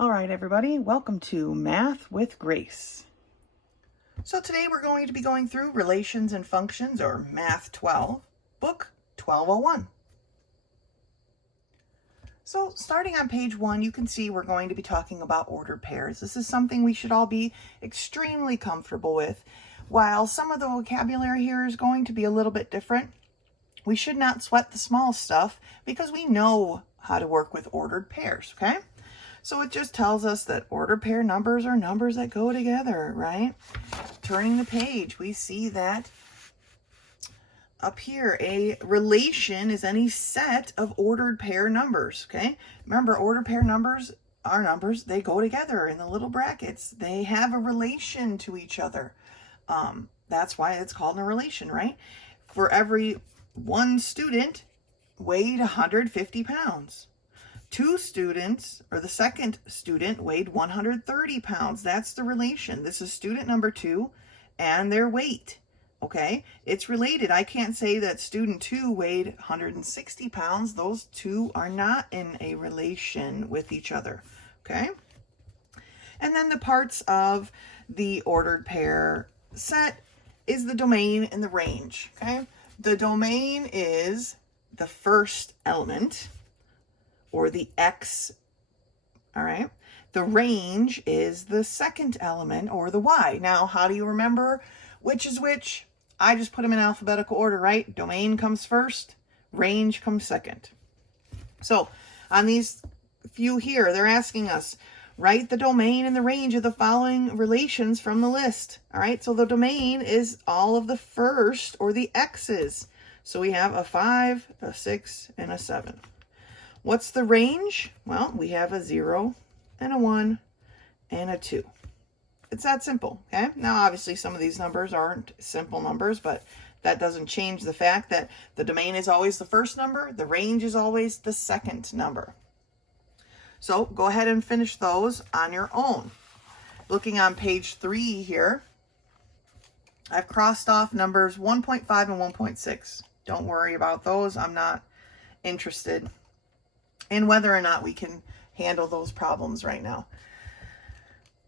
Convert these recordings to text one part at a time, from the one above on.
All right, everybody, welcome to Math with Grace. So today we're going to be going through Relations and Functions, or Math 12, book 1201. So starting on page 1, you can see we're going to be talking about ordered pairs. This is something we should all be extremely comfortable with. While some of the vocabulary here is going to be a little bit different, we should not sweat the small stuff because we know how to work with ordered pairs, okay? So it just tells us that ordered pair numbers are numbers that go together, right? Turning the page, we see that up here, a relation is any set of ordered pair numbers, okay? Remember, ordered pair numbers are numbers, they go together in the little brackets. They have a relation to each other. That's why it's called a relation, right? For every one student weighed 150 pounds. Two students, or the second student, weighed 130 pounds. That's the relation. This is student number 2 and their weight. Okay, it's related. I can't say that student 2 weighed 160 pounds. Those two are not in a relation with each other. Okay, and then the parts of the ordered pair set is the domain and the range. Okay, the domain is the first element, or the X, all right? The range is the second element, or the Y. Now, how do you remember which is which? I just put them in alphabetical order, right? Domain comes first, range comes second. So, on these few here, they're asking us, write the domain and the range of the following relations from the list, all right? So, the domain is all of the first, or the X's. So, we have a 5, a 6, and a 7. What's the range? Well, we have a 0 and a 1 and a 2. It's that simple, okay? Now, obviously, some of these numbers aren't simple numbers, but that doesn't change the fact that the domain is always the first number, the range is always the second number. So, go ahead and finish those on your own. Looking on page 3 here, I've crossed off numbers 1.5 and 1.6. Don't worry about those. I'm not interested and whether or not we can handle those problems right now.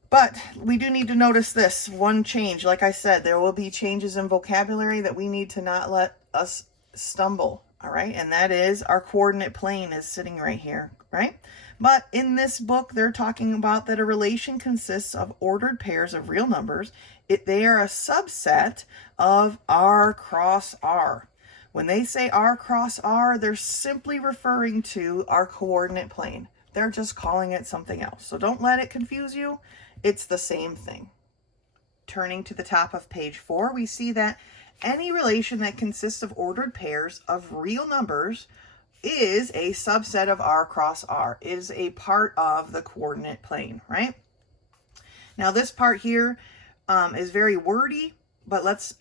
But we do need to notice this one change. Like I said, there will be changes in vocabulary that we need to not let us stumble, all right? And that is our coordinate plane is sitting right here, right? But in this book, they're talking about that a relation consists of ordered pairs of real numbers. They are a subset of R cross R. When they say R cross R, they're simply referring to our coordinate plane. They're just calling it something else. So don't let it confuse you. It's the same thing. Turning to the top of page 4, we see that any relation that consists of ordered pairs of real numbers is a subset of R cross R, is a part of the coordinate plane, right? Now this part here is very wordy, but let's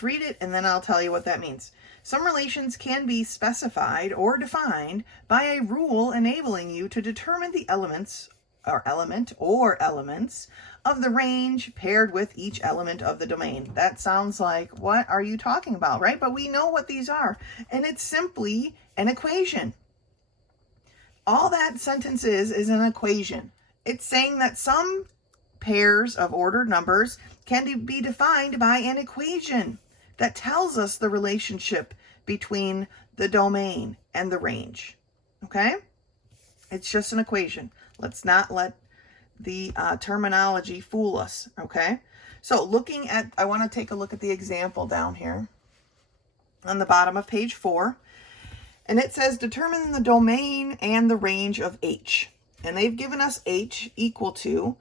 read it and then I'll tell you what that means. Some relations can be specified or defined by a rule enabling you to determine the elements or elements of the range paired with each element of the domain. That sounds like, what are you talking about, right? But we know what these are, and it's simply an equation. All that sentence is an equation. It's saying that some pairs of ordered numbers can be defined by an equation that tells us the relationship between the domain and the range, okay? It's just an equation. Let's not let the terminology fool us, okay? So I want to take a look at the example down here on the bottom of page 4. And it says, determine the domain and the range of H. And they've given us H equal to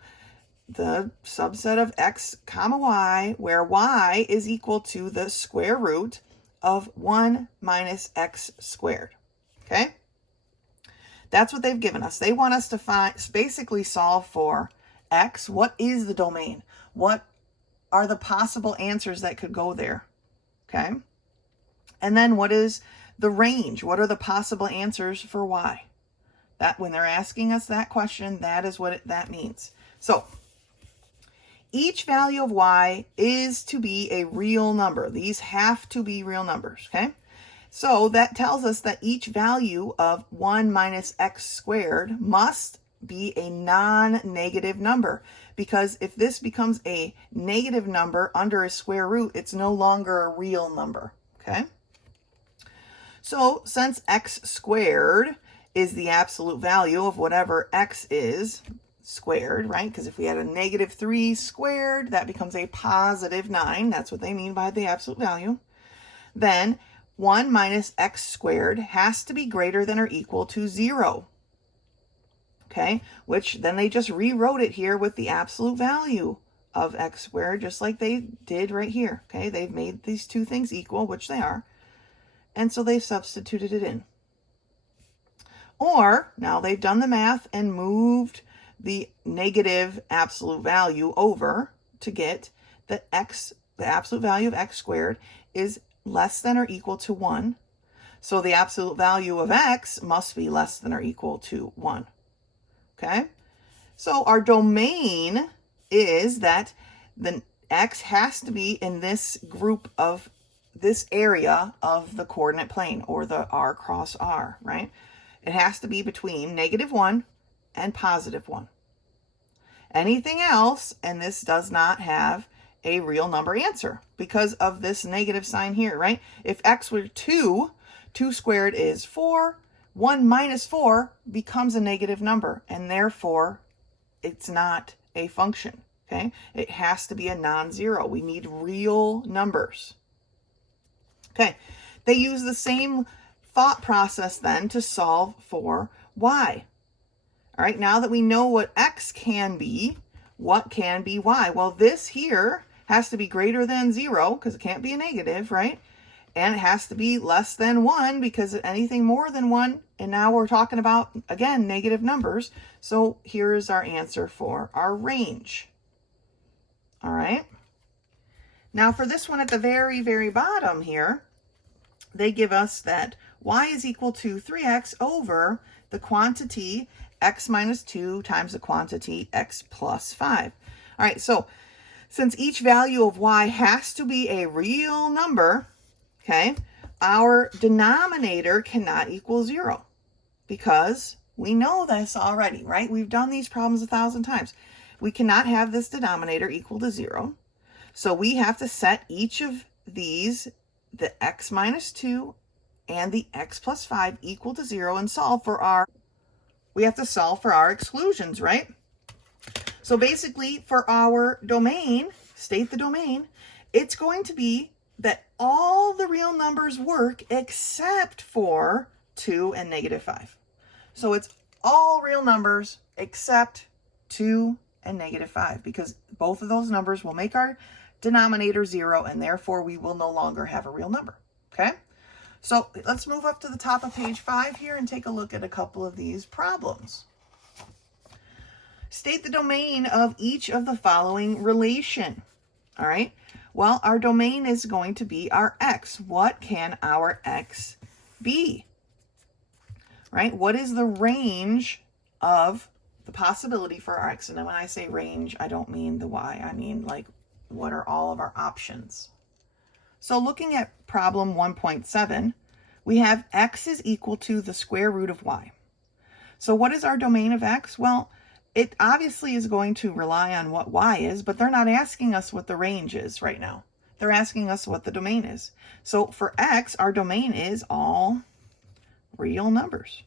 the subset of X comma Y, where Y is equal to the square root of 1 minus X squared, okay? That's what they've given us. They want us to basically solve for X. What is the domain? What are the possible answers that could go there? Okay. And then what is the range? What are the possible answers for Y? That when they're asking us that question, that is what that means. So each value of Y is to be a real number. These have to be real numbers, okay? So that tells us that each value of 1 minus X squared must be a non-negative number, because if this becomes a negative number under a square root, it's no longer a real number, okay? So since x squared is the absolute value of whatever x is squared, right? Because if we had a -3 squared, that becomes a +9. That's what they mean by the absolute value. Then 1 minus x squared has to be greater than or equal to 0. Okay, which then they just rewrote it here with the absolute value of x squared, just like they did right here. Okay, they've made these two things equal, which they are. And so they've substituted it in. Or now they've done the math and moved the negative absolute value over to get that the absolute value of x squared is less than or equal to 1. So the absolute value of x must be less than or equal to 1. Okay? So our domain is that the x has to be in this group of this area of the coordinate plane, or the r cross r, right? It has to be between -1 and +1. Anything else, and this does not have a real number answer because of this negative sign here, right? If x were 2, 2 squared is 4. 1 minus 4 becomes a negative number, and therefore it's not a function, okay? It has to be a non-zero. We need real numbers. Okay, they use the same thought process then to solve for y. All right, now that we know what x can be, what can be y? Well, this here has to be greater than 0 because it can't be a negative, right? And it has to be less than 1 because anything more than 1, and now we're talking about, again, negative numbers. So here is our answer for our range. All right. Now for this one at the very, very bottom here, they give us that y is equal to 3x over the quantity x minus 2 times the quantity x plus 5. All right, so since each value of y has to be a real number, okay, our denominator cannot equal 0 because we know this already, right? We've done these problems 1,000 times. We cannot have this denominator equal to 0. So we have to set each of these, the x minus 2 and the x plus 5, equal to 0 and solve for our, we have to solve for our exclusions, right? So basically for our domain, state the domain, it's going to be that all the real numbers work except for 2 and -5. So it's all real numbers except 2 and -5, because both of those numbers will make our denominator 0, and therefore we will no longer have a real number. Okay, so let's move up to the top of page 5 here and take a look at a couple of these problems. State the domain of each of the following relation. All right, well, our domain is going to be our x. What can our x be? Right, what is the range of the possibility for our x? And then when I say range, I don't mean the y. I mean, like, what are all of our options? So looking at problem 1.7, we have x is equal to the square root of y. So what is our domain of x? Well, it obviously is going to rely on what y is, but they're not asking us what the range is right now. They're asking us what the domain is. So for x, our domain is all real numbers.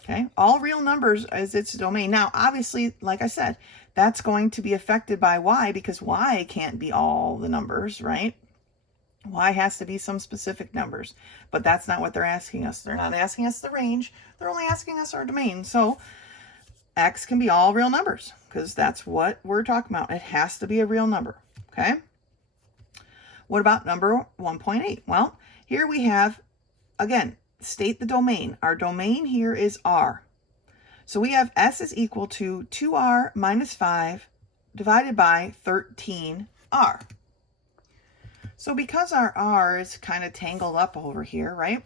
Okay, all real numbers is its domain. Now, obviously, like I said, that's going to be affected by y, because y can't be all the numbers, right? Y has to be some specific numbers, but that's not what they're asking us. They're not asking us the range. They're only asking us our domain. So x can be all real numbers because that's what we're talking about. It has to be a real number, okay? What about number 1.8? Well, here we have, again, state the domain. Our domain here is r. So we have s is equal to 2r minus 5 divided by 13r. So because our r is kind of tangled up over here, right?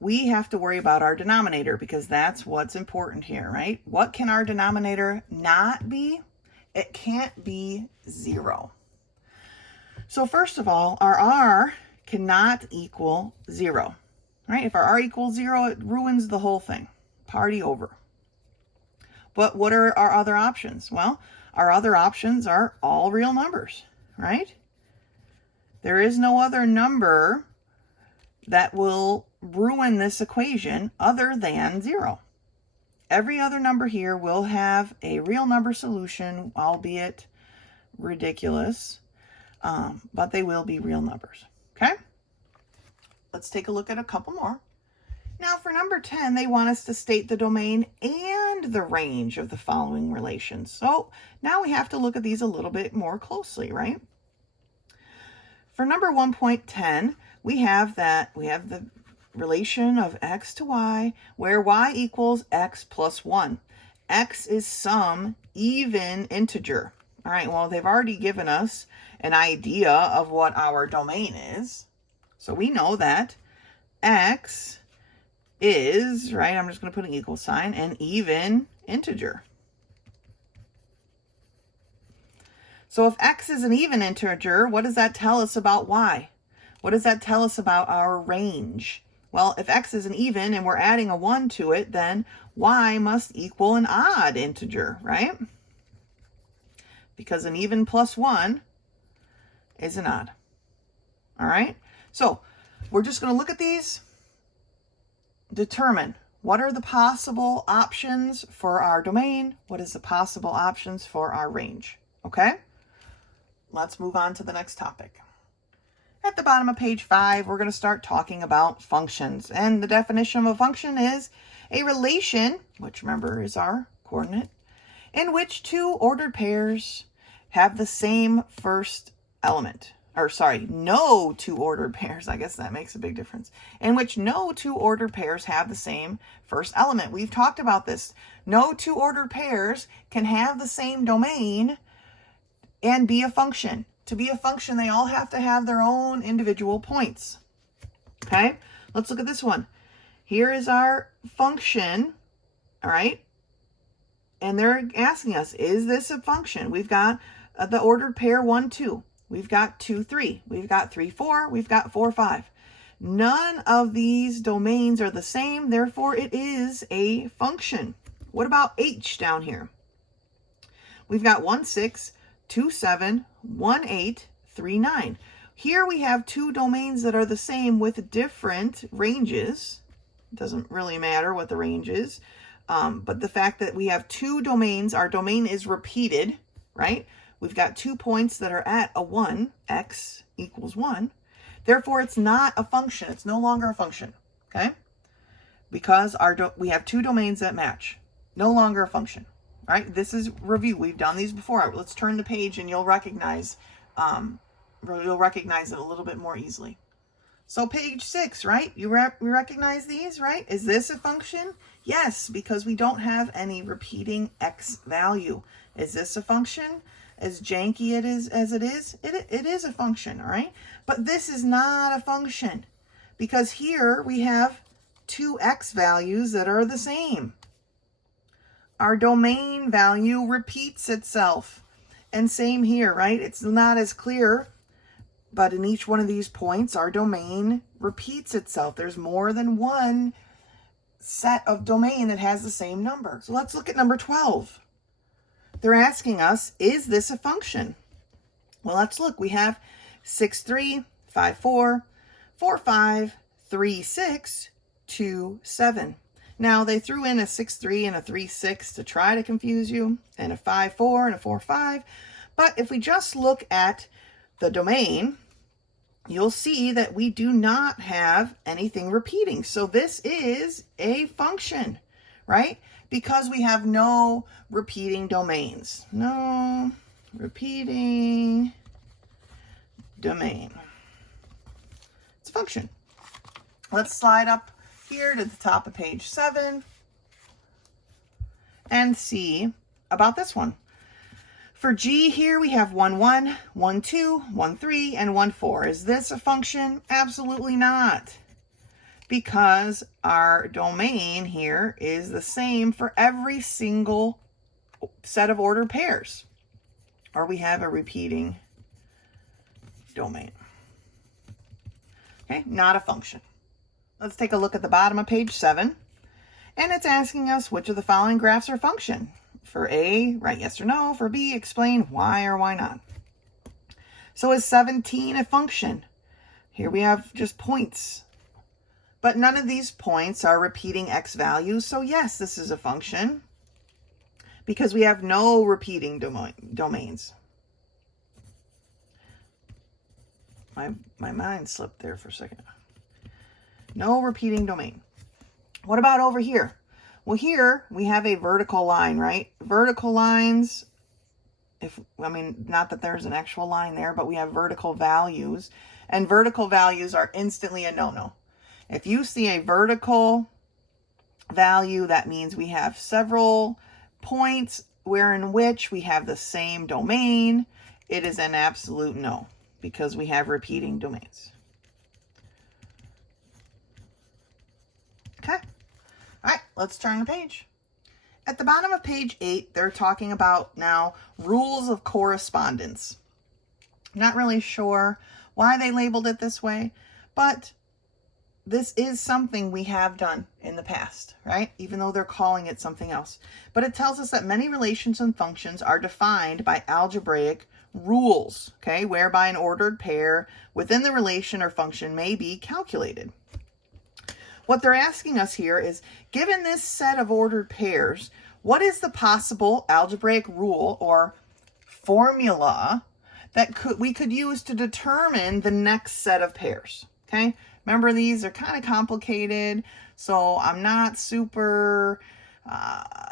We have to worry about our denominator because that's what's important here, right? What can our denominator not be? It can't be 0. So first of all, our r cannot equal 0. right? If our r equals 0, it ruins the whole thing. Party over. But what are our other options? Well, our other options are all real numbers, right? There is no other number that will ruin this equation other than 0. Every other number here will have a real number solution, albeit ridiculous, but they will be real numbers, okay? Let's take a look at a couple more. Now for number 10, they want us to state the domain and the range of the following relations. So now we have to look at these a little bit more closely, right? For number 1.10, we have the relation of x to y, where y equals x plus 1. X is some even integer. All right, well, they've already given us an idea of what our domain is. So we know that x is, right, I'm just going to put an equal sign, an even integer. So if x is an even integer, what does that tell us about y? What does that tell us about our range? Well, if x is an even and we're adding a 1 to it, then y must equal an odd integer, right? Because an even plus 1 is an odd. All right? So we're just going to look at these, determine what are the possible options for our domain, what is the possible options for our range, okay? Let's move on to the next topic. At the bottom of page 5, we're going to start talking about functions. And the definition of a function is a relation, which remember is our coordinate, in which two ordered pairs have the same first element. Or sorry, no two ordered pairs. I guess that makes a big difference. In which no two ordered pairs have the same first element. We've talked about this. No two ordered pairs can have the same domain and be a function. To be a function, they all have to have their own individual points. Okay, let's look at this one. Here is our function, all right? And they're asking us, is this a function? We've got the ordered pair 1, 2. We've got 2, 3. We've got 3, 4. We've got 4, 5. None of these domains are the same, therefore it is a function. What about h down here? We've got 1, 6, 2, 7, 1, 8, 3, 9. Here we have two domains that are the same with different ranges. It doesn't really matter what the range is, but the fact that we have two domains, our domain is repeated, right? We've got 2 points that are at a 1, x equals 1. Therefore, it's not a function. It's no longer a function, okay? Because we have two domains that match. No longer a function. All right, this is review. We've done these before. Let's turn the page and you'll recognize it a little bit more easily. So page 6, right? We recognize these, right? Is this a function? Yes, because we don't have any repeating x value. Is this a function? As janky as it is, it is a function, all right? But this is not a function because here we have two x values that are the same. Our domain value repeats itself. And same here, right? It's not as clear, but in each one of these points, our domain repeats itself. There's more than one set of domain that has the same number. So let's look at number 12. They're asking us, is this a function? Well, let's look. We have 6, 3, 5, 4, 4, 5, 3, 6, 2, 7. Now, they threw in a 6, 3 and a 3, 6 to try to confuse you, and a 5, 4 and a 4, 5. But if we just look at the domain, you'll see that we do not have anything repeating. So this is a function, right? Because we have no repeating domains. No repeating domain. It's a function. Let's slide up here to the top of page 7 and see about this one. For G here, we have 1, 1, 1, 2, 1, 3, and 1, 4. Is this a function? Absolutely not. Because our domain here is the same for every single set of ordered pairs. Or we have a repeating domain. Okay, not a function. Let's take a look at the bottom of page 7. And it's asking us which of the following graphs are function. For A, write yes or no. For B, explain why or why not. So is 17 a function? Here we have just points. But none of these points are repeating x values. So yes, this is a function because we have no repeating domains. My mind slipped there for a second. No repeating domain. What about over here? Well, here we have a vertical line, right? Vertical lines, not that there's an actual line there, but we have vertical values. And vertical values are instantly a no-no. If you see a vertical value, that means we have several points in which we have the same domain. It is an absolute no because we have repeating domains. Okay. All right, let's turn the page. At the bottom of page 8, they're talking about now rules of correspondence. Not really sure why they labeled it this way, but this is something we have done in the past, right? Even though they're calling it something else. But it tells us that many relations and functions are defined by algebraic rules, okay, whereby an ordered pair within the relation or function may be calculated. What they're asking us here is, given this set of ordered pairs, what is the possible algebraic rule or formula that we could use to determine the next set of pairs, okay? Remember, these are kind of complicated, so I'm not super,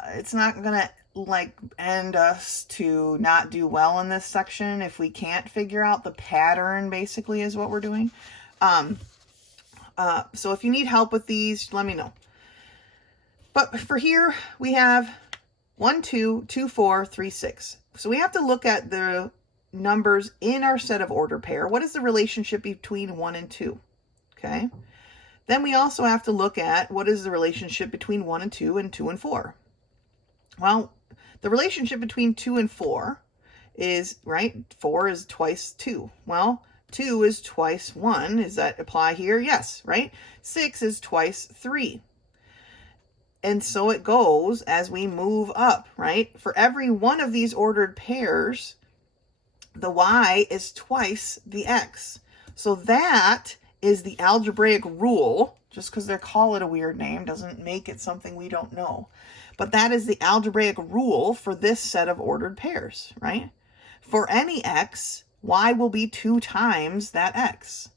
it's not going to end us to not do well in this section if we can't figure out the pattern, basically, is what we're doing. So if you need help with these, let me know. But for here, we have 1, 2, 2, 4, 3, 6. So we have to look at the numbers in our set of ordered pair. What is the relationship between 1 and 2? Okay. Then we also have to look at what is the relationship between 1 and 2 and 2 and 4. Well, the relationship between 2 and 4 is, right, 4 is twice 2. Well, 2 is twice 1. Does that apply here? Yes, right? 6 is twice 3. And so it goes as we move up, right? For every one of these ordered pairs, the y is twice the x. So that is the algebraic rule. Just because they call it a weird name doesn't make it something we don't know. But that is the algebraic rule for this set of ordered pairs, right? For any x, y will be 2 times that x.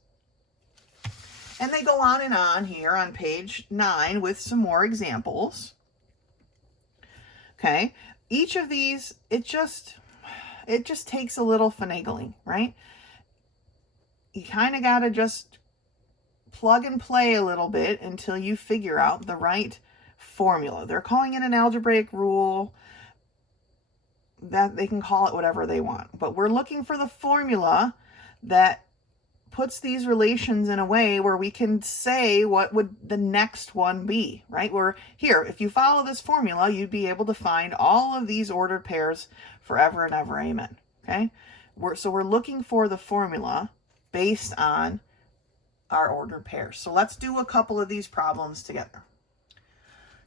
And they go on and on here on page 9 with some more examples. Okay, each of these, it just takes a little finagling, right? You kind of got to just plug and play a little bit until you figure out the right formula. They're calling it an algebraic rule. That they can call it whatever they want, but we're looking for the formula that puts these relations in a way where we can say what would the next one be, right? Where here, if you follow this formula, you'd be able to find all of these ordered pairs forever and ever, amen. Okay, so we're looking for the formula based on our ordered pairs. So let's do a couple of these problems together.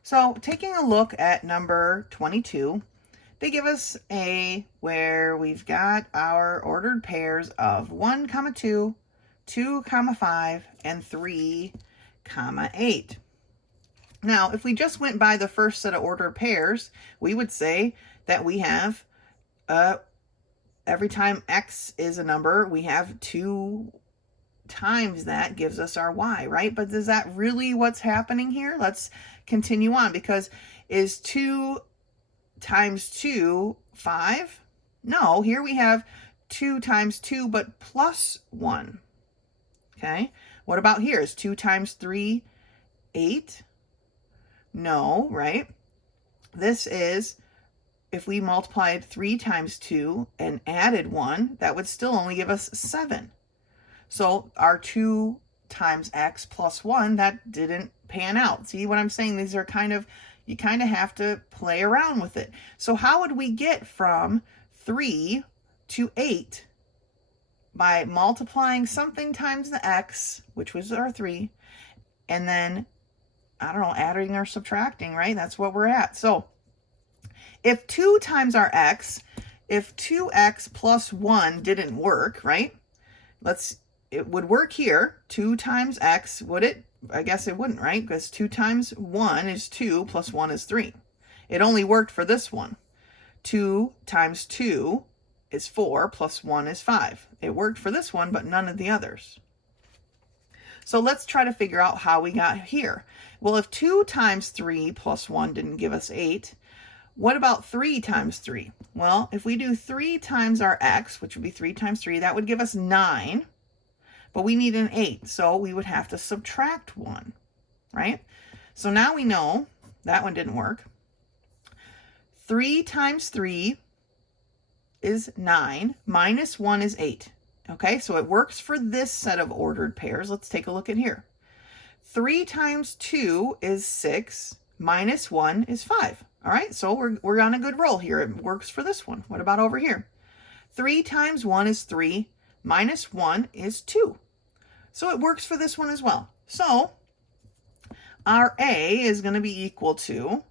So taking a look at number 22, they give us where we've got our ordered pairs of 1, 2, 2, 5, and 3, 8. Now, if we just went by the first set of ordered pairs, we would say that we have, every time x is a number, we have 2 times that gives us our y, right? But is that really what's happening here? Let's continue on, because is 2 times 2 5? No, here we have 2 times 2, but plus 1. Okay, what about here? Is 2 times 3 8? No, right? This is, if we multiplied 3 times 2 and added 1, that would still only give us 7. So our 2 times x plus 1, that didn't pan out. See what I'm saying? These are you kind of have to play around with it. So how would we get from 3 to 8? By multiplying something times the x, which was our 3, and then, I don't know, adding or subtracting, right? That's what we're at. So if 2 times our x, if 2x plus 1 didn't work, right? It would work here. 2 times x, would it? I guess it wouldn't, right? Because 2 times 1 is 2 plus 1 is 3. It only worked for this one. 2 times 2 is 4 plus 1 is 5. It worked for this one, but none of the others. So let's try to figure out how we got here. Well, if 2 times 3 plus 1 didn't give us 8, what about 3 times 3? Well, if we do 3 times our x, which would be 3 times 3, that would give us 9, but we need an 8, so we would have to subtract 1, right? So now we know that one didn't work. 3 times 3 is 9, minus 1 is 8. Okay, so it works for this set of ordered pairs. Let's take a look at here. 3 times 2 is 6, minus 1 is 5. All right, so we're on a good roll here. It works for this one. What about over here? 3 times 1 is 3, minus 1 is 2. So it works for this one as well. So our A is going to be equal to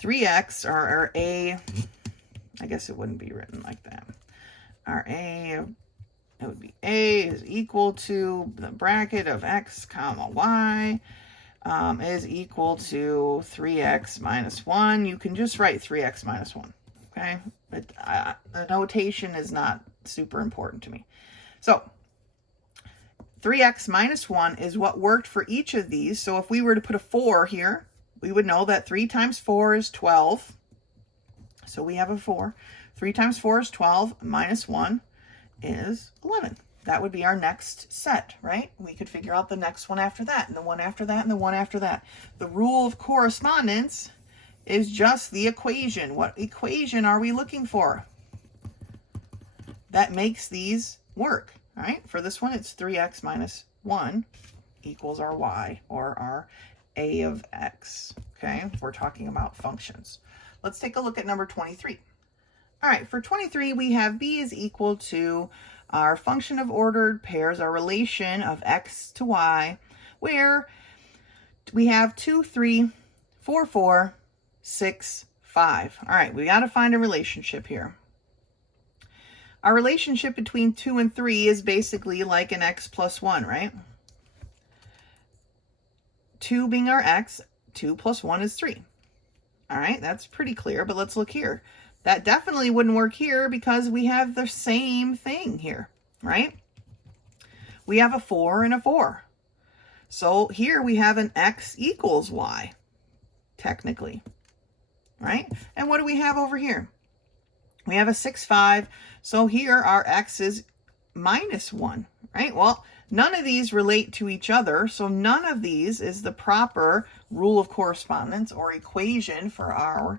3x, or our A, I guess it wouldn't be written like that. Our A, it would be A is equal to the bracket of x comma y is equal to 3x minus 1. You can just write 3x minus 1, okay? The notation is not super important to me. So 3x minus 1 is what worked for each of these. So if we were to put a 4 here, we would know that 3 times 4 is 12. So we have a 4. 3 times 4 is 12, minus 1 is 11. That would be our next set, right? We could figure out the next one after that, and the one after that, and the one after that. The rule of correspondence is just the equation. What equation are we looking for that makes these work, all right? For this one, it's 3x minus 1 equals our y, or our a of x, okay? We're talking about functions. Let's take a look at number 23. All right, for 23, we have b is equal to our function of ordered pairs, our relation of x to y, where we have 2, 3, 4, 4, 6, 5. All right, we got to find a relationship here. Our relationship between 2 and 3 is basically like an x plus 1, right? 2 being our x, 2 plus 1 is 3. All right, that's pretty clear, but let's look here. That definitely wouldn't work here because we have the same thing here, right? We have a 4 and a 4. So here we have an x equals y, technically, right? And what do we have over here? We have a 6, 5. So here our x is minus 1, right? Well, none of these relate to each other, so none of these is the proper rule of correspondence or equation for our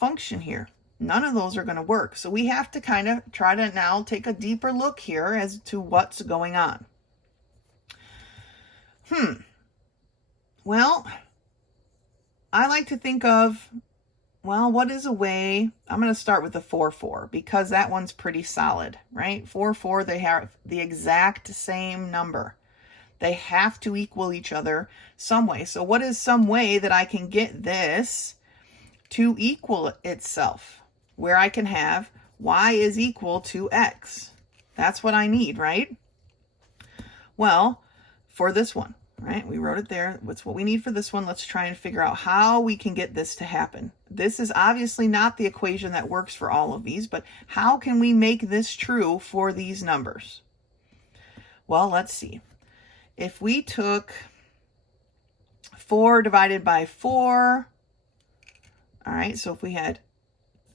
function here. None of those are going to work. So we have to kind of try to now take a deeper look here as to what's going on. Well, I like to think of, well, what is a way? I'm going to start with the 4, 4 because that one's pretty solid, right? 4, 4, they have the exact same number. They have to equal each other some way. So what is some way that I can get this to equal itself, where I can have y is equal to x? That's what I need, right? Well, for this one, right? We wrote it there. What's what we need for this one? Let's try and figure out how we can get this to happen. This is obviously not the equation that works for all of these, but how can we make this true for these numbers? Well, let's see. If we took 4 divided by 4, all right, so if we had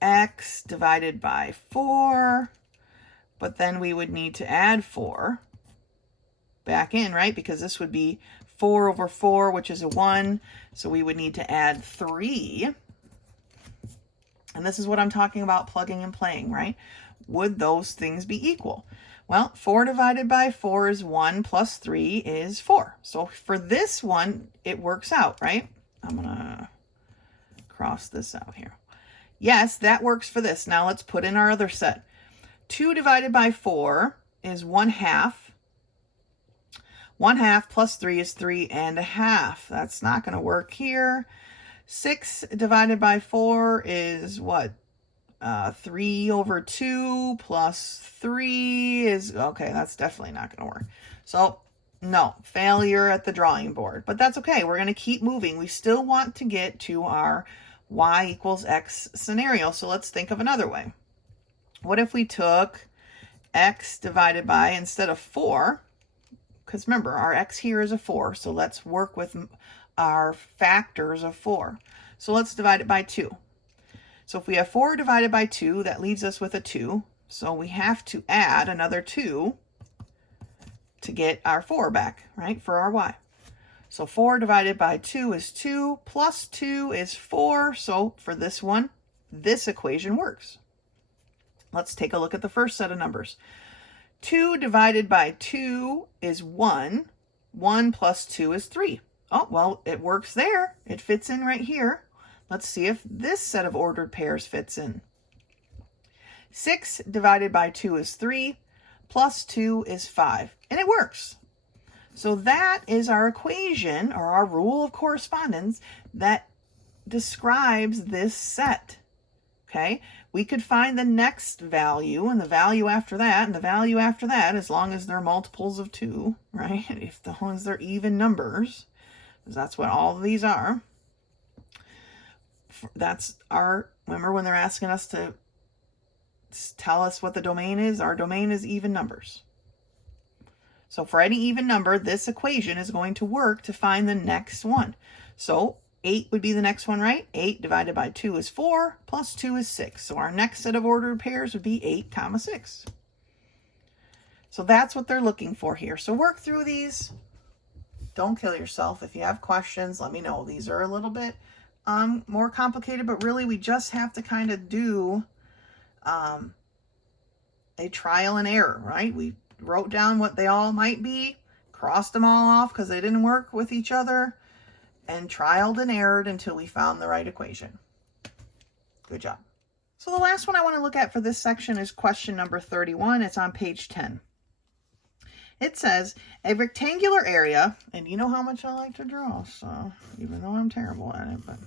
x divided by 4, but then we would need to add 4 back in, right? Because this would be 4 over 4, which is a 1. So we would need to add 3. And this is what I'm talking about, plugging and playing, right? Would those things be equal? Well, 4 divided by 4 is 1 plus 3 is 4. So for this one, it works out, right? I'm going to cross this out here. Yes, that works for this. Now let's put in our other set. 2 divided by 4 is 1/2. 1/2 plus 3 is 3.5. That's not going to work here. 6 divided by 4 is what? 3/2 plus 3 is, okay, that's definitely not going to work. So no, failure at the drawing board, but that's okay. We're going to keep moving. We still want to get to our y equals x scenario. So let's think of another way. What if we took x divided by, instead of 4, because remember our x here is a 4, so let's work with our factors of 4. So let's divide it by 2. So if we have 4 divided by 2, that leaves us with a 2. So we have to add another 2 to get our 4 back, right, for our y. So 4 divided by 2 is 2, plus 2 is 4. So for this one, this equation works. Let's take a look at the first set of numbers. 2 divided by 2 is 1. 1 plus 2 is 3. Oh, well, it works there. It fits in right here. Let's see if this set of ordered pairs fits in. 6 divided by 2 is 3, plus 2 is 5, and it works. So that is our equation, or our rule of correspondence, that describes this set. Okay, we could find the next value, and the value after that, and the value after that, as long as they're multiples of 2, right? As long as they're even numbers, because that's what all of these are. That's our, remember when they're asking us to tell us what the domain is? Our domain is even numbers. So for any even number, this equation is going to work to find the next one. So 8 would be the next one, right? 8 divided by 2 is 4, plus 2 is 6. So our next set of ordered pairs would be 8, 6. So that's what they're looking for here. So work through these. Don't kill yourself. If you have questions, let me know. These are a little bit more complicated, but really we just have to kind of do a trial and error, right? We wrote down what they all might be, crossed them all off because they didn't work with each other, and trialed and errored until we found the right equation. Good job. So the last one I want to look at for this section is question number 31. It's on page 10. It says a rectangular area, and you know how much I like to draw, so even though I'm terrible at it, but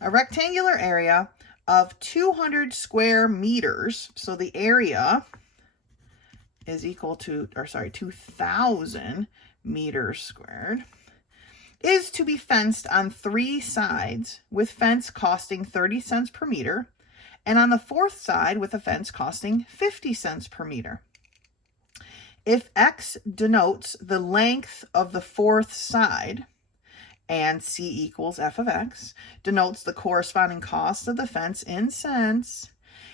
a rectangular area of 200 square meters. So the area is equal to, 2,000 meters squared, is to be fenced on 3 sides with fence costing 30 cents per meter, and on the 4th side with a fence costing 50 cents per meter. If x denotes the length of the 4th side, and c equals f of x, denotes the corresponding cost of the fence in cents,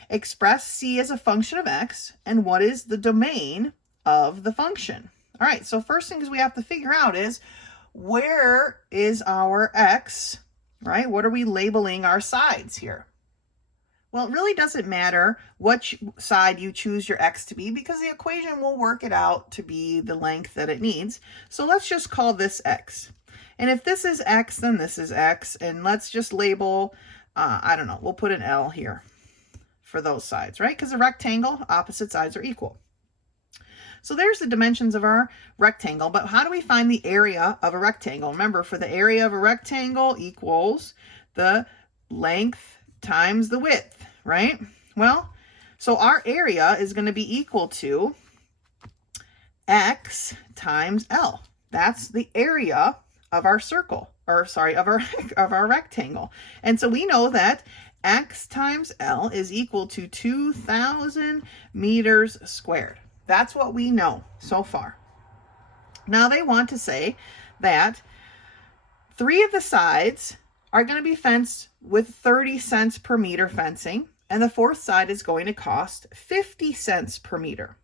express c as a function of x, and what is the domain of the function? All right, so first things we have to figure out is, where is our x, right? What are we labeling our sides here? Well, it really doesn't matter which side you choose your x to be, because the equation will work it out to be the length that it needs. So let's just call this x. And if this is x, then this is x. And let's just label, I don't know, we'll put an L here for those sides, right? Because a rectangle, opposite sides are equal. So there's the dimensions of our rectangle, but how do we find the area of a rectangle? Remember, for the area of a rectangle equals the length times the width, right? Well, so our area is going to be equal to x times L. That's the area of our circle, or sorry, of our rectangle. And so we know that x times L is equal to 2,000 meters squared. That's what we know so far. Now they want to say that 3 of the sides are going to be fenced with 30 cents per meter fencing, and the 4th side is going to cost 50 cents per meter.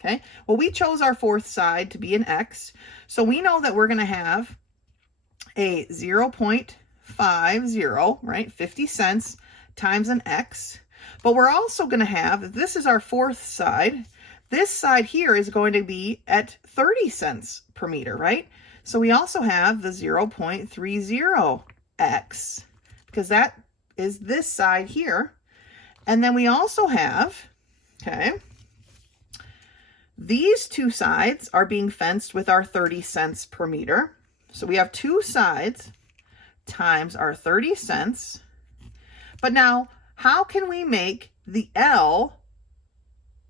Okay, well, we chose our 4th side to be an x, so we know that we're going to have a 0.50, right, 50 cents times an x, but we're also going to have, this is our 4th side, this side here is going to be at 30 cents per meter, right? So we also have the 0.30x, because that is this side here. And then we also have, okay, These two sides are being fenced with our 30 cents per meter. So we have two sides times our 30 cents. But now, how can we make the L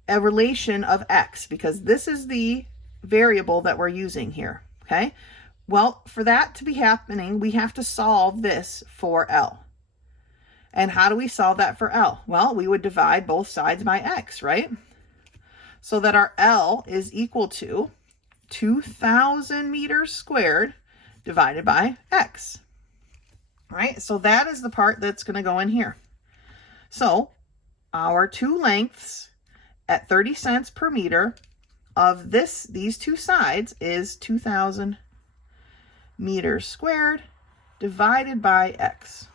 a relation of X? Because this is the variable that we're using here, okay? Well, for that to be happening, we have to solve this for L. And how do we solve that for L? Well, we would divide both sides by X, right? So that our L is equal to 2,000 meters squared divided by X. All right, so that is the part that's going to go in here. So our two lengths at 30 cents per meter of these two sides is 2,000 meters squared divided by X.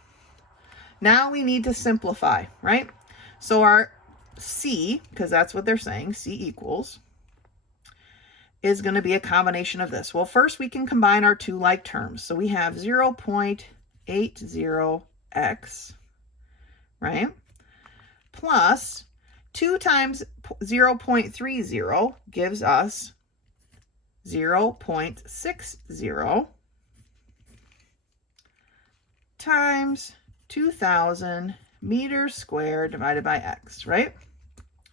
Now we need to simplify, right? So our C, because that's what they're saying, C equals, is going to be a combination of this. Well, first we can combine our two like terms. So we have 0.80x, right? Plus 2 times 0.30 gives us 0.60 times 2,000 meters squared divided by X, right?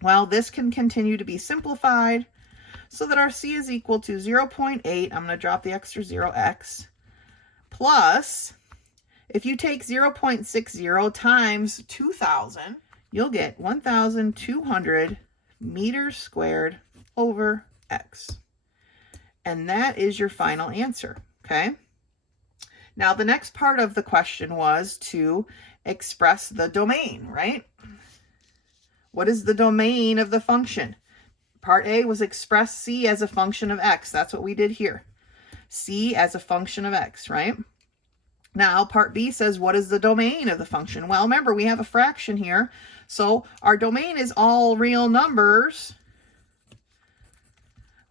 Well, this can continue to be simplified so that our C is equal to 0.8. I'm going to drop the extra 0x plus, if you take 0.60 times 2,000, you'll get 1,200 meters squared over X. And that is your final answer, okay? Now, the next part of the question was to express the domain, right? What is the domain of the function? Part A was express C as a function of X. That's what we did here. C as a function of X, right? Now, part B says, what is the domain of the function? Well, remember, we have a fraction here. So our domain is all real numbers.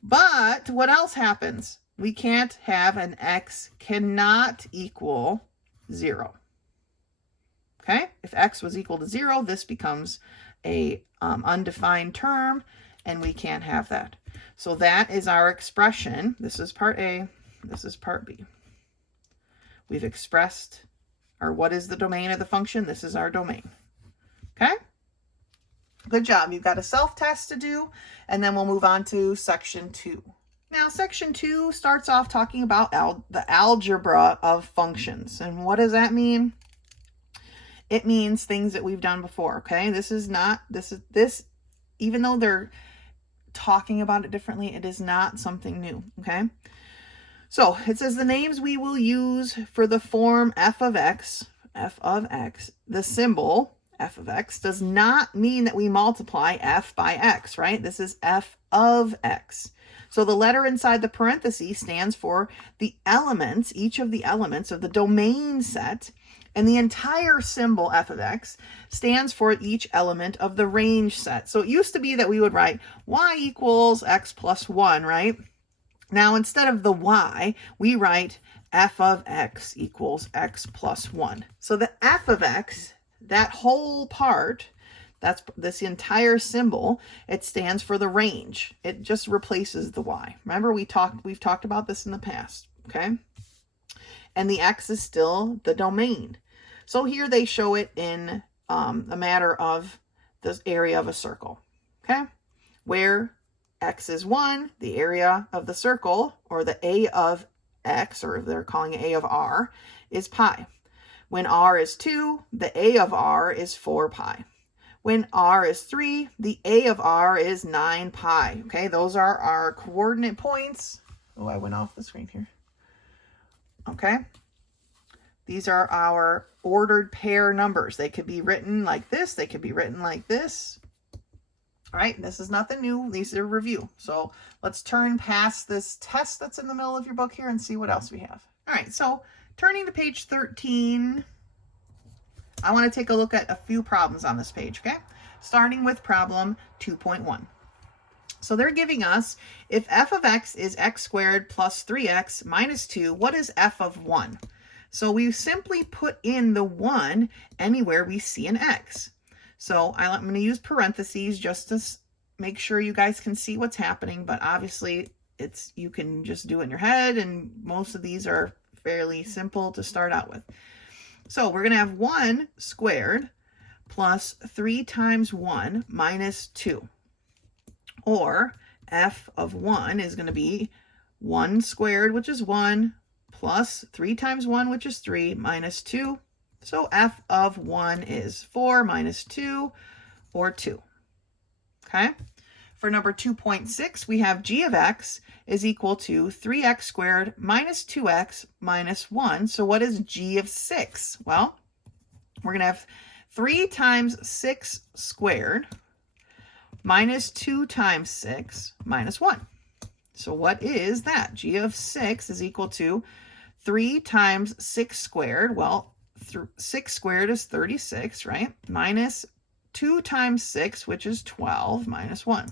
But what else happens? We can't have an X cannot equal 0. Okay? If X was equal to 0, this becomes a undefined term, and we can't have that. So that is our expression. This is part A. This is part B. We've expressed our what is the domain of the function. This is our domain. Okay? Good job. You've got a self-test to do, and then we'll move on to section 2. Now, section 2 starts off talking about the algebra of functions. And what does that mean? It means things that we've done before, okay? This, even though they're talking about it differently, it is not something new, okay? So it says the names we will use for the form f of x, the symbol f of x does not mean that we multiply f by x, right? This is f of x. So the letter inside the parentheses stands for the elements, each of the elements of the domain set, and the entire symbol f of x stands for each element of the range set. So it used to be that we would write y equals x plus 1, right? Now, instead of the y, we write f of x equals x plus 1. So the f of x, that whole part, that's this entire symbol, it stands for the range. It just replaces the y. Remember, we've talked about this in the past, okay? And the x is still the domain. So here they show it in a matter of the area of a circle, okay? Where x is 1, the area of the circle, or the a of x, or they're calling it a of r, is pi. When r is 2, the a of r is 4 pi. When r is 3, the a of r is 9 pi. Okay, those are our coordinate points. Oh, I went off the screen here. Okay. These are our ordered pair numbers. They could be written like this. They could be written like this. All right, this is nothing new. These are review. So let's turn past this test that's in the middle of your book here and see what else we have. All right, so turning to page 13, I want to take a look at a few problems on this page, okay? Starting with problem 2.1. So they're giving us, if f of x is x squared plus 3x minus 2, what is f of 1? So we simply put in the 1 anywhere we see an x. So I'm going to use parentheses just to make sure you guys can see what's happening, but obviously you can just do it in your head, and most of these are fairly simple to start out with. So we're going to have 1 squared plus 3 times 1 minus 2. Or f of 1 is going to be 1 squared, which is 1, plus 3 times 1, which is 3, minus 2. So f of 1 is 4 minus 2, or 2. Okay? For number 2.6, we have g of x is equal to 3x squared minus 2x minus 1. So what is g of 6? Well, we're going to have 3 times 6 squared minus 2 times 6 minus 1. So what is that? G of 6 is equal to 3 times 6 squared. Well, 6 squared is 36, right? Minus 2 times 6, which is 12, minus 1.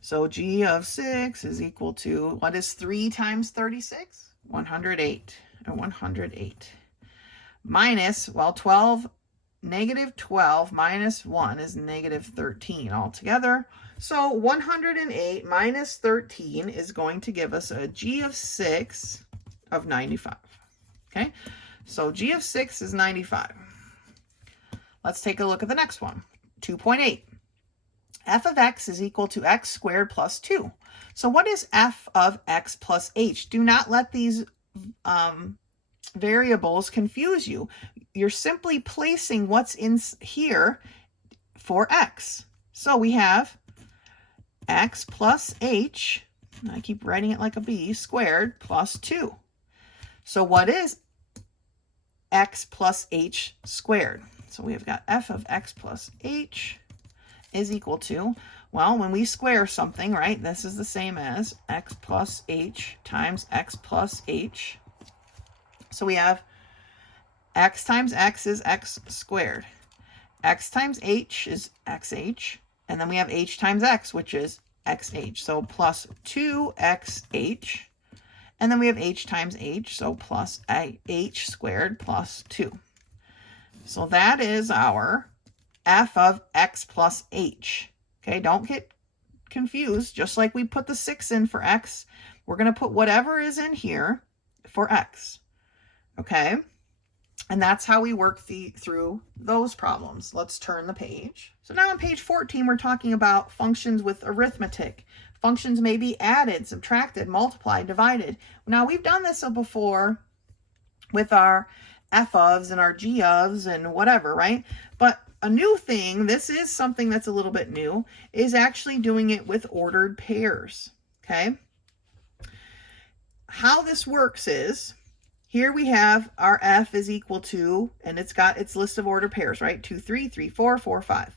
So G of 6 is equal to, what is 3 times 36? 108, or 108. Minus, well, negative 12 minus 1 is negative 13 altogether. So 108 minus 13 is going to give us a G of 6 of 95. Okay, so G of 6 is 95. Let's take a look at the next one. 2.8. F of x is equal to x squared plus 2. So what is f of x plus h? Do not let these variables confuse you. You're simply placing what's in here for x. So we have x plus h, and I keep writing it like a b, squared plus 2. So what is x plus h squared? So we've got f of x plus h is equal to, well, when we square something, right, this is the same as x plus h times x plus h. So we have x times x is x squared. X times h is xh. And then we have h times x, which is xh. So plus 2xh. And then we have h times h, so plus h squared plus 2. So that is our f of x plus h. Okay, don't get confused. Just like we put the 6 in for x, we're going to put whatever is in here for x. Okay, and that's how we work through those problems. Let's turn the page. So now on page 14, we're talking about functions with arithmetic. Functions may be added, subtracted, multiplied, divided. Now, we've done this before with our f ofs and our g ofs and whatever, right? But a new thing, this is something that's a little bit new, is actually doing it with ordered pairs, okay? How this works is, here we have our f is equal to, and it's got its list of ordered pairs, right? 2, 3, 3, 4, 4, 5.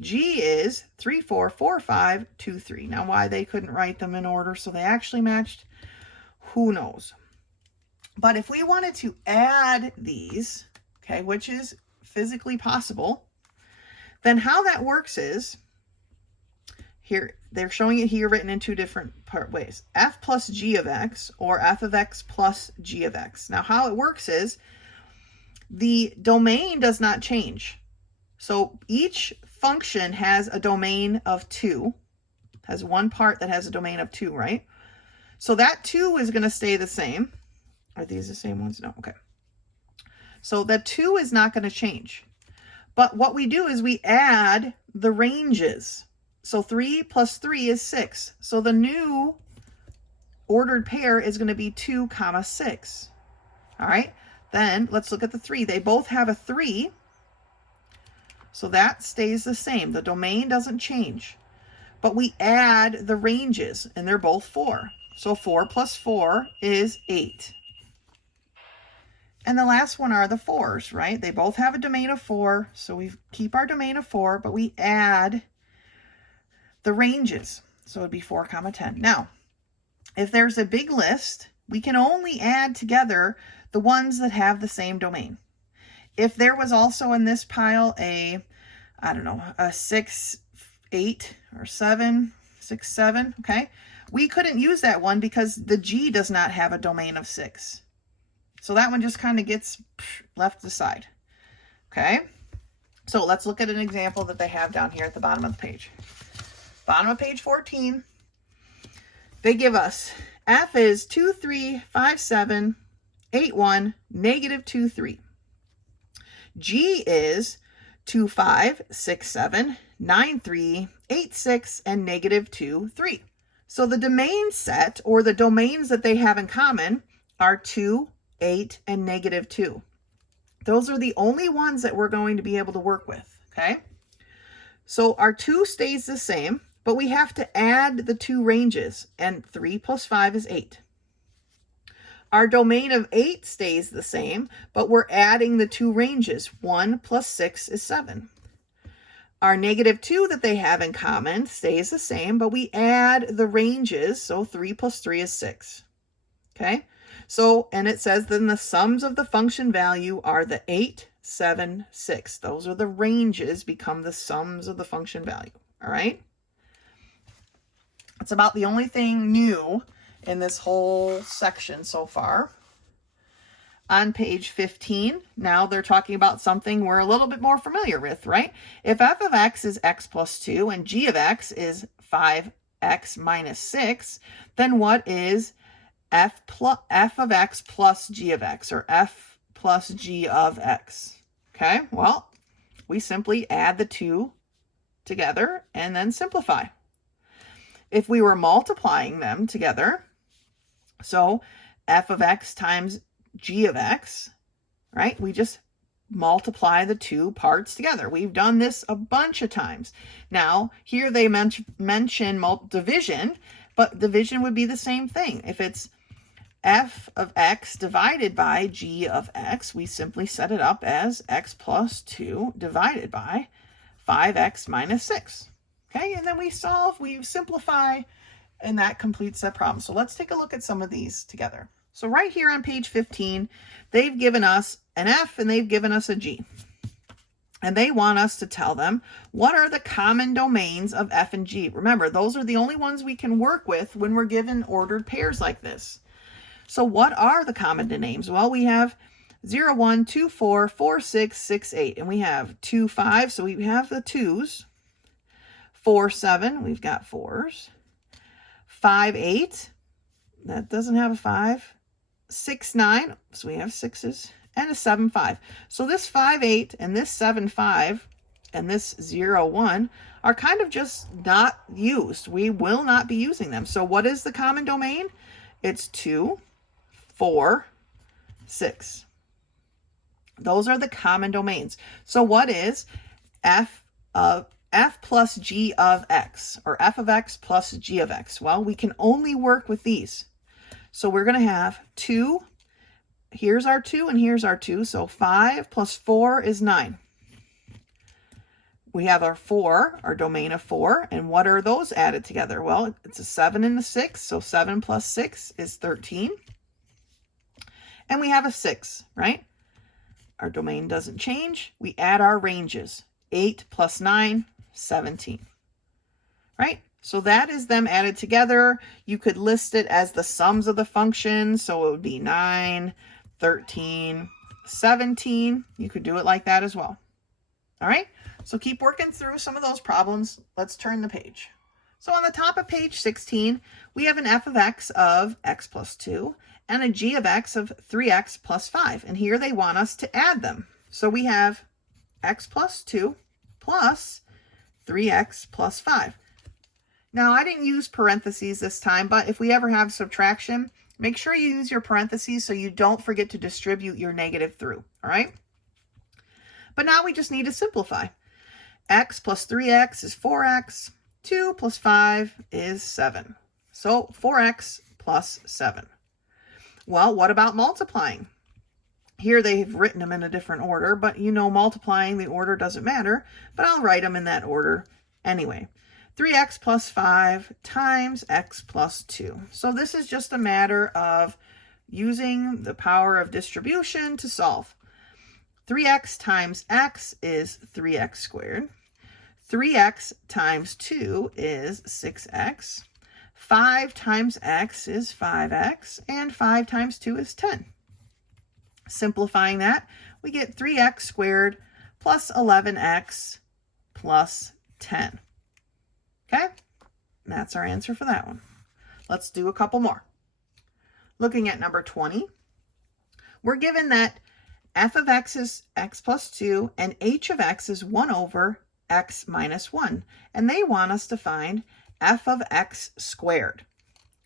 G is 3, 4, 4, 5, 2, 3. Now, why they couldn't write them in order so they actually matched, who knows? But if we wanted to add these, okay, which is physically possible, then how that works is, here, they're showing it here written in two different ways. F plus g of x, or f of x plus g of x. Now, how it works is, the domain does not change. So each function has a domain of 2, has one part that has a domain of 2, right? So that 2 is going to stay the same. Are these the same ones? No, okay. So the 2 is not going to change. But what we do is we add the ranges. So 3 plus 3 is 6. So the new ordered pair is going to be 2, 6. All right. Then let's look at the 3. They both have a 3. So that stays the same. The domain doesn't change. But we add the ranges, and they're both 4. So 4 plus 4 is 8. And the last one are the 4s, right? They both have a domain of 4. So we keep our domain of 4, but we add the ranges. So it'd be 4, 10. Now, if there's a big list, we can only add together the ones that have the same domain. If there was also in this pile a 6, 8, or 7, 6, 7, okay? We couldn't use that one because the G does not have a domain of 6. So that one just kind of gets left aside, okay? So let's look at an example that they have down here at the bottom of the page. Bottom of page 14, they give us f is 2, 3, 5, 7, 8, 1, negative 2, 3. G is 2, 5, 6, 7, 9, 3, 8, 6, and negative 2, 3. So the domain set, or the domains that they have in common, are 2, 8, and negative 2. Those are the only ones that we're going to be able to work with, okay? So our 2 stays the same, but we have to add the 2 ranges, and 3 plus 5 is 8. Our domain of 8 stays the same, but we're adding the 2 ranges. 1 plus 6 is 7. Our negative 2 that they have in common stays the same, but we add the ranges, so 3 plus 3 is 6. Okay? So, and it says then the sums of the function value are the 8, 7, 6. Those are the ranges become the sums of the function value. All right? It's about the only thing new in this whole section so far. On page 15, now they're talking about something we're a little bit more familiar with, right? If f of x is x plus 2 and g of x is 5x minus 6, then what is f of x plus g of x, or f plus g of x? Okay, well, we simply add the 2 together and then simplify. If we were multiplying them together, so f of x times g of x, right? We just multiply the 2 parts together. We've done this a bunch of times. Now, here they mention division, but division would be the same thing. If it's f of x divided by g of x, we simply set it up as x plus 2 divided by 5x minus 6. Okay, and then we solve, we simplify, and that completes that problem. So let's take a look at some of these together. So right here on page 15, they've given us an f and they've given us a g. And they want us to tell them what are the common domains of f and g. Remember, those are the only ones we can work with when we're given ordered pairs like this. So what are the common domains? Well, we have 0, 1, 2, 4, 4, 6, 6, 8. And we have 2, 5, so we have the 2's. 4, 7, we've got 4's. 5, 8, that doesn't have a 5. 6, 9, so we have 6's. And a 7, 5. So this 5, 8, and this 7, 5, and this 0, 1 are kind of just not used. We will not be using them. So what is the common domain? It's 2, 4, 6. Those are the common domains. So what is f plus g of x, or f of x plus g of x? Well, we can only work with these. So we're going to have 2, here's our 2 and here's our 2, so 5 plus 4 is 9. We have our 4, our domain of 4, and what are those added together? Well, it's a 7 and a 6, so 7 plus 6 is 13. And we have a 6, right? Our domain doesn't change. We add our ranges. 8 plus 9, 17, right? So that is them added together. You could list it as the sums of the function. So it would be 9, 13, 17. You could do it like that as well. All right. So keep working through some of those problems. Let's turn the page. So on the top of page 16, we have an f of x of x plus 2 and a g of x of 3x plus 5. And here they want us to add them. So we have x plus 2 plus 3x plus 5. Now, I didn't use parentheses this time, but if we ever have subtraction, make sure you use your parentheses so you don't forget to distribute your negative through, all right? But now we just need to simplify. X plus 3x is 4x. 2 plus 5 is 7. So 4x plus 7. Well, what about multiplying? Here they've written them in a different order, but you know multiplying, the order doesn't matter, but I'll write them in that order anyway. 3x plus 5 times x plus 2. So this is just a matter of using the power of distribution to solve. 3x times x is 3x squared. 3x times 2 is 6x. 5 times x is 5x. And 5 times 2 is 10. Simplifying that, we get 3x squared plus 11x plus 10. Okay, and that's our answer for that one. Let's do a couple more. Looking at number 20, we're given that f of x is x plus 2 and h of x is 1 over x minus 1. And they want us to find f of x squared.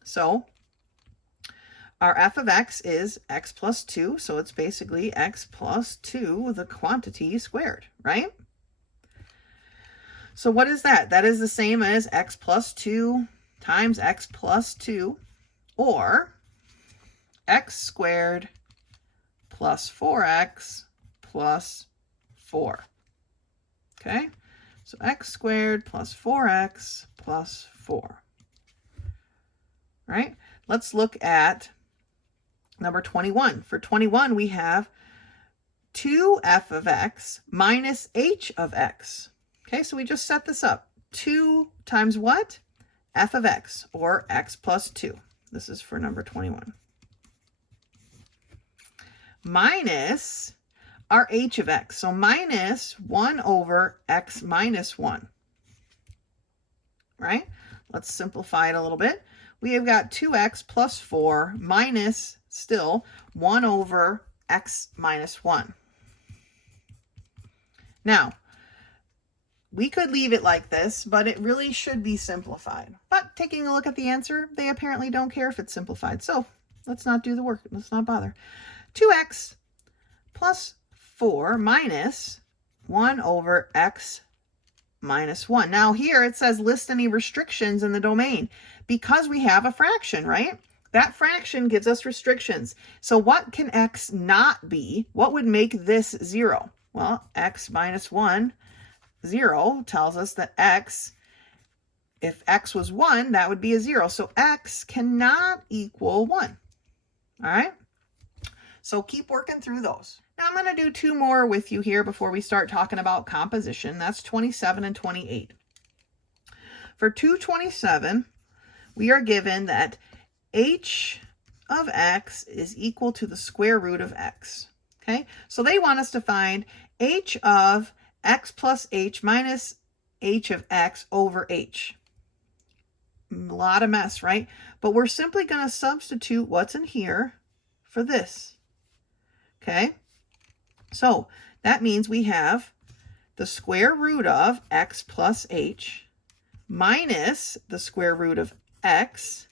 So our f of x is x plus 2, so it's basically x plus 2, the quantity squared, right? So what is that? That is the same as x plus 2 times x plus 2, or x squared plus 4x plus 4. Okay, so x squared plus 4x plus 4. Right? Let's look at number 21. For 21, we have 2f of x minus h of x. Okay, so we just set this up. 2 times what? F of x, or x plus 2. This is for number 21. Minus our h of x. So minus 1 over x minus 1. Right? Let's simplify it a little bit. We have got 2x plus 4 minus still 1 over x minus 1. Now, we could leave it like this, but it really should be simplified. But taking a look at the answer, they apparently don't care if it's simplified. So let's not do the work. Let's not bother. 2x plus 4 minus 1 over x minus 1. Now here it says list any restrictions in the domain because we have a fraction, right? That fraction gives us restrictions. So what can x not be? What would make this 0? Well, x minus 1, 0 tells us that x, if x was 1, that would be a 0. So x cannot equal 1. All right? So keep working through those. Now I'm going to do 2 more with you here before we start talking about composition. That's 27 and 28. For 227, we are given that h of x is equal to the square root of x. Okay, so they want us to find h of x plus h minus h of x over h. A lot of mess, right? But we're simply going to substitute what's in here for this. Okay, so that means we have the square root of x plus h minus the square root of x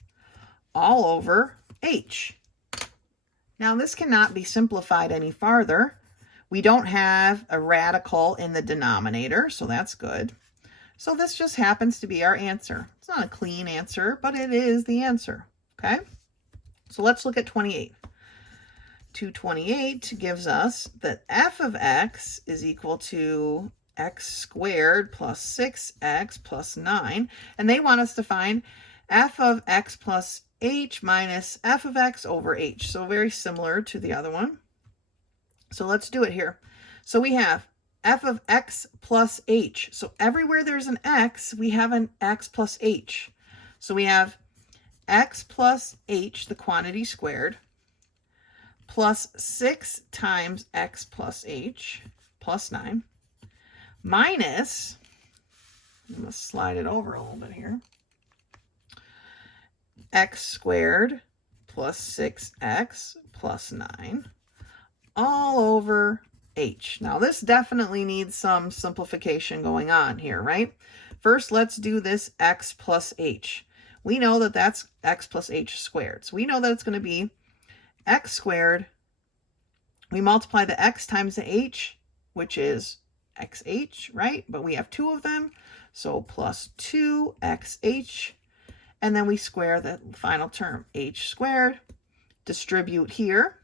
all over h. Now this cannot be simplified any farther. We don't have a radical in the denominator, so that's good. So this just happens to be our answer. It's not a clean answer, but it is the answer. Okay, so let's look at 28. 228 gives us that f of x is equal to x squared plus 6x plus 9. And they want us to find f of x plus h minus f of x over h. So very similar to the other one. So let's do it here. So we have f of x plus h. So everywhere there's an x, we have an x plus h. So we have x plus h, the quantity squared, plus 6 times x plus h plus 9 minus, I'm going to slide it over a little bit here, x squared plus 6x plus 9 all over h. Now this definitely needs some simplification going on here, right? First, let's do this x plus h. We know that that's x plus h squared. So we know that it's going to be x squared. We multiply the x times the h, which is xh, right? But we have 2 of them, so plus 2xh. And then we square the final term, h squared. Distribute here,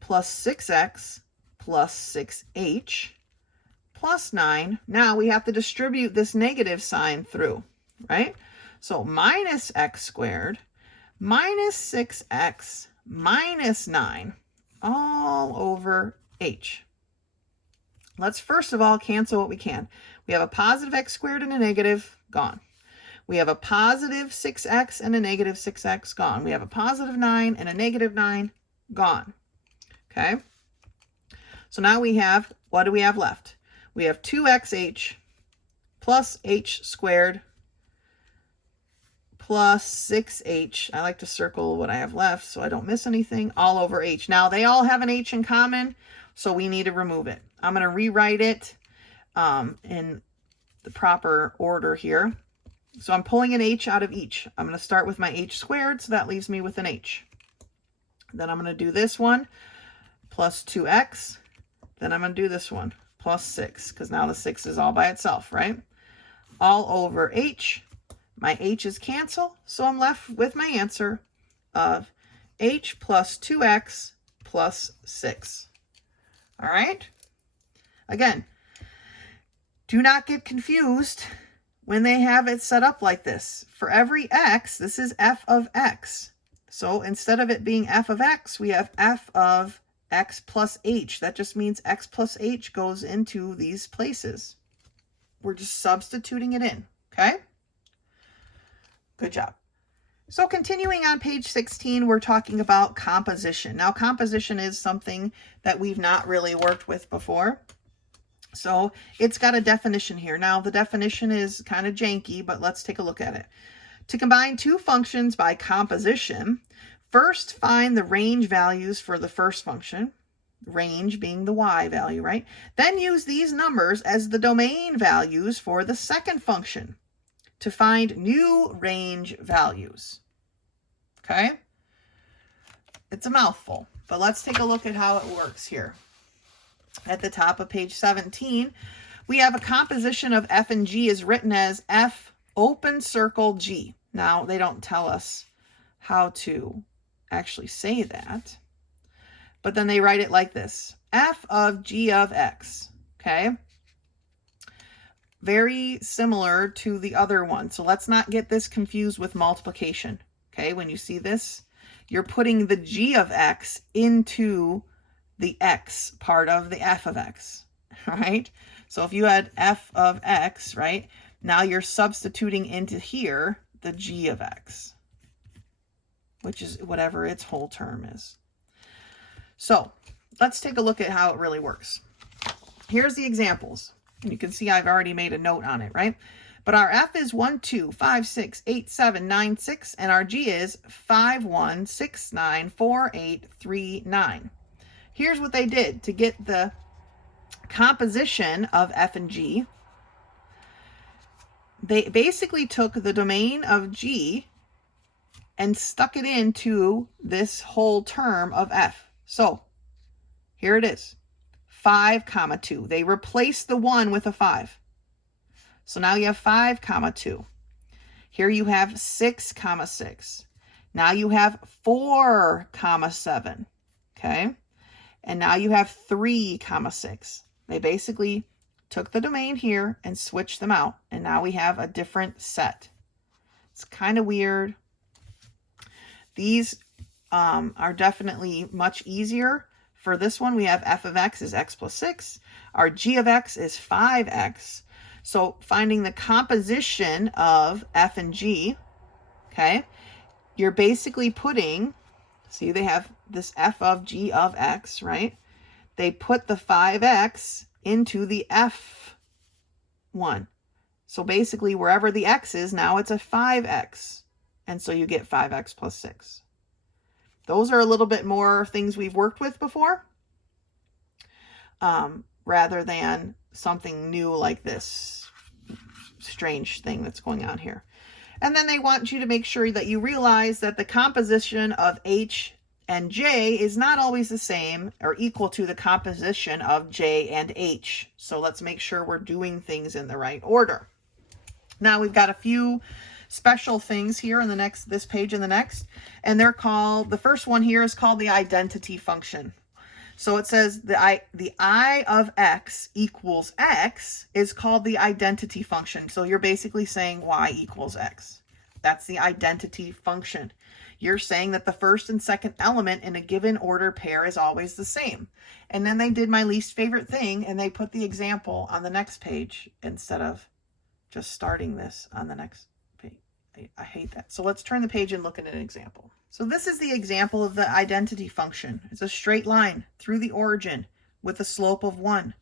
plus 6x plus 6h plus 9. Now we have to distribute this negative sign through, right? So minus x squared minus 6x minus 9 all over h. Let's first of all cancel what we can. We have a positive x squared and a negative, gone. We have a positive 6x and a negative 6x, gone. We have a positive 9 and a negative 9, gone. Okay? So now we have, what do we have left? we have 2xh plus h squared plus 6h. I like to circle what I have left so I don't miss anything, all over h. Now, they all have an h in common, so we need to remove it. I'm going to rewrite it in the proper order here. So I'm pulling an h out of each. I'm going to start with my h squared, so that leaves me with an h. Then I'm going to do this one, plus 2x. Then I'm going to do this one, plus 6, because now the 6 is all by itself, right? All over h. My h's cancel, so I'm left with my answer of h plus 2x plus 6. All right? Again, do not get confused when they have it set up like this. For every x, this is f of x. So instead of it being f of x, we have f of x plus h. That just means x plus h goes into these places. We're just substituting it in, okay? Good job. So continuing on page 16, we're talking about composition. Now, composition is something that we've not really worked with before. So it's got a definition here. Now, the definition is kind of janky, but let's take a look at it. To combine two functions by composition, first find the range values for the first function, range being the y value, right? Then use these numbers as the domain values for the second function to find new range values. Okay? It's a mouthful, but let's take a look at how it works here. At the top of page 17, we have a composition of f and g is written as f open circle g. Now, they don't tell us how to actually say that, but then they write it like this, f of g of x, okay? Very similar to the other one. So let's not get this confused with multiplication. Okay, when you see this, you're putting the g of x into the x part of the f of x, right? So if you had f of x, right, now you're substituting into here the g of x, which is whatever its whole term is. So let's take a look at how it really works. Here's the examples. And you can see I've already made a note on it, right? But our f is 1, 2, 5, 6, 8, 7, 9, 6, and our g is 5, 1, 6, 9, 4, 8, 3, 9. Here's what they did to get the composition of f and g. They basically took the domain of g and stuck it into this whole term of f. So here it is. 5, 2. They replaced the 1 with a 5. So now you have 5, 2. Here you have 6, 6. Now you have 4, 7. Okay? And now you have 3, 6. They basically took the domain here and switched them out. And now we have a different set. It's kind of weird. These are definitely much easier. For this one, we have f of x is x plus 6. Our g of x is 5x. So finding the composition of f and g, okay, you're basically putting, see they have this f of g of x, right? They put the 5x into the f one. So basically wherever the x is, now it's a 5x. And so you get 5x plus 6. Those are a little bit more things we've worked with before, rather than something new like this strange thing that's going on here. And then they want you to make sure that you realize that the composition of h and j is not always the same or equal to the composition of j and h. So let's make sure we're doing things in the right order. Now we've got a few special things here in this page and the next, and they're called, the first one here is called the identity function. So it says the I of x equals x is called the identity function. So you're basically saying y equals x. That's the identity function. You're saying that the first and second element in a given order pair is always the same. And then they did my least favorite thing, and they put the example on the next page instead of just starting this on the next page. I hate that. So let's turn the page and look at an example. So this is the example of the identity function. It's a straight line through the origin with a slope of 1.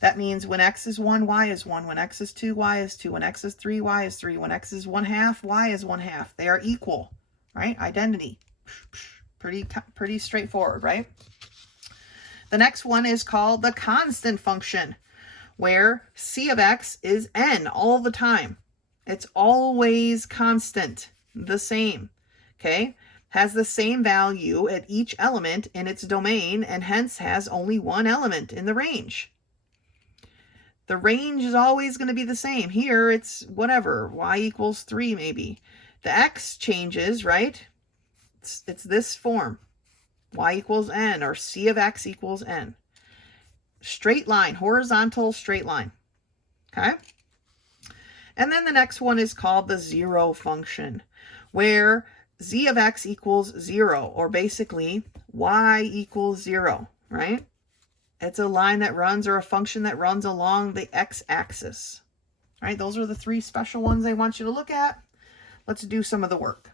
That means when x is 1, y is 1. When x is 2, y is 2. When x is 3, y is 3. When x is 1/2, y is 1/2. They are equal, right? Identity. Pretty straightforward, right? The next one is called the constant function, where c of x is n all the time. It's always constant, the same, okay? Has the same value at each element in its domain, and hence has only one element in the range. The range is always going to be the same. Here, it's whatever, y equals 3 maybe. The x changes, right? It's this form, y equals n, or c of x equals n. Straight line, horizontal straight line, okay? And then the next one is called the zero function, where z of x equals 0, or basically y equals 0, right? It's a line that runs, or a function that runs along the x-axis, right? Those are the three special ones they want you to look at. Let's do some of the work.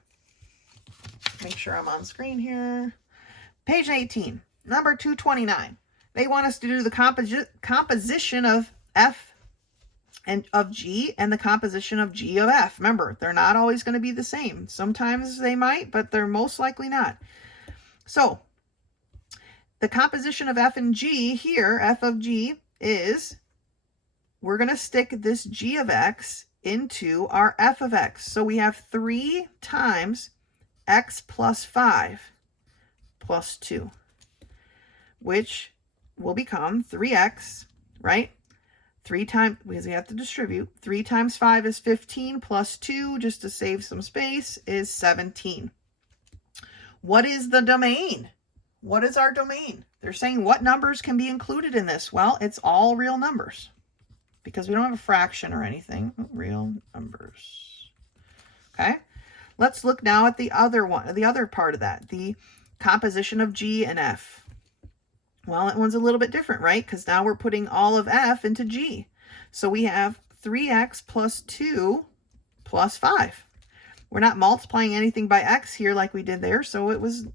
Make sure I'm on screen here. Page 18, number 229. They want us to do the composition of f and of g and the composition of g of f. Remember, they're not always going to be the same. Sometimes they might, but they're most likely not. So the composition of f and g here, f of g, is we're going to stick this g of x into our f of x. So we have 3 times x plus 5 plus 2, which will become 3x, right? 3 times, because we have to distribute, 3 times 5 is 15 plus 2, just to save some space, is 17. What is the domain? What is our domain? They're saying what numbers can be included in this? Well, it's all real numbers, because we don't have a fraction or anything. Real numbers. Okay? Let's look now at the other one, the other part of that, the composition of g and f. Well, that one's a little bit different, right? Because now we're putting all of f into g. So we have 3x plus 2 plus 5. We're not multiplying anything by x here like we did there, so it was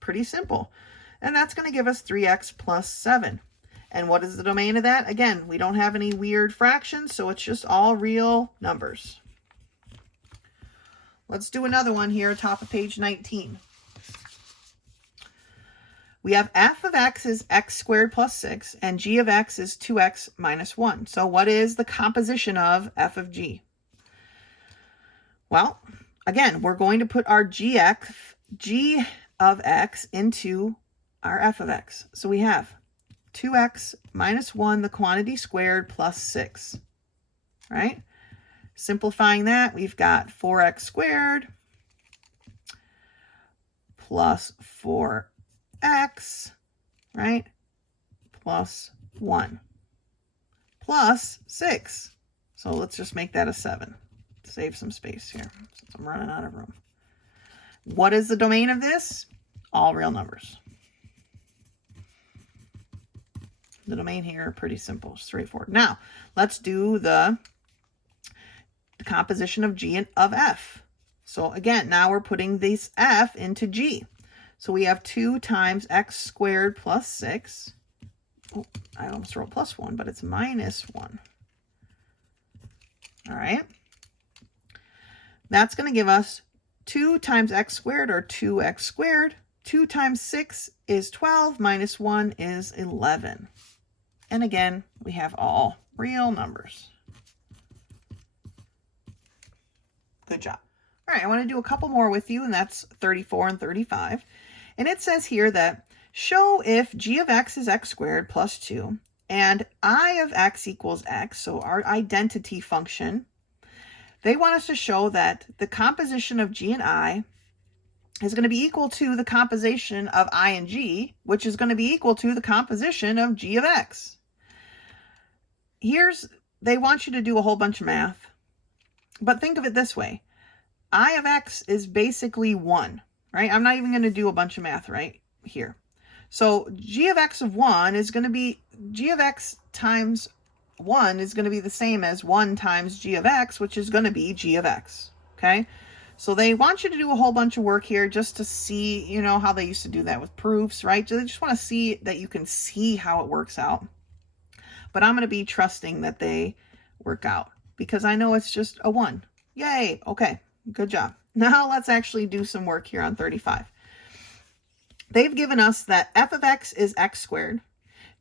pretty simple. And that's going to give us 3x plus 7. And what is the domain of that? Again, we don't have any weird fractions, so it's just all real numbers. Let's do another one here, top of page 19. We have f of x is x squared plus 6, and g of x is 2x minus 1. So what is the composition of f of g? Well, again, we're going to put our g of x into our f of x. So we have 2x minus 1, the quantity squared, plus 6, right? Simplifying that, we've got 4x squared plus 4x, right, plus 1, plus 6. So let's just make that a 7. Save some space here since I'm running out of room. What is the domain of this? All real numbers. The domain here, pretty simple, straightforward. Now, let's do the composition of g and of f. So again, now we're putting this f into g. So we have 2 times x squared plus 6. Oh, I almost wrote plus 1, but it's minus 1. All right. That's going to give us 2 times x squared, or 2x squared. 2 times 6 is 12, minus 1 is 11. And again, we have all real numbers. Good job. All right, I want to do a couple more with you, and that's 34 and 35. And it says here that show if g of x is x squared plus 2 and I of x equals x, so our identity function, they want us to show that the composition of g and I is going to be equal to the composition of I and g, which is going to be equal to the composition of g of x. They want you to do a whole bunch of math, but think of it this way. I of x is basically 1, right? I'm not even going to do a bunch of math right here. So g of x of 1 is going to be, g of x times 1 is going to be the same as 1 times g of x, which is going to be g of x, okay? So they want you to do a whole bunch of work here just to see, you know, how they used to do that with proofs, right? They just want to see that you can see how it works out. but I'm going to be trusting that they work out because I know it's just a 1. Yay. Okay. Good job. Now let's actually do some work here on 35. They've given us that f of x is x squared,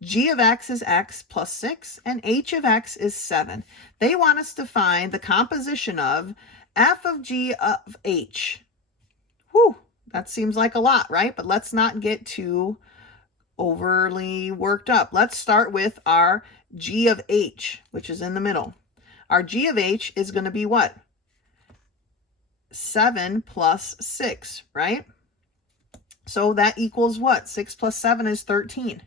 g of x is x plus 6, and h of x is 7. They want us to find the composition of f of g of h. Whew, that seems like a lot, right? But let's not get too overly worked up. Let's start with our g of h, which is in the middle. Our g of h is going to be what? 7 plus 6, right? So that equals what? 6 plus 7 is 13.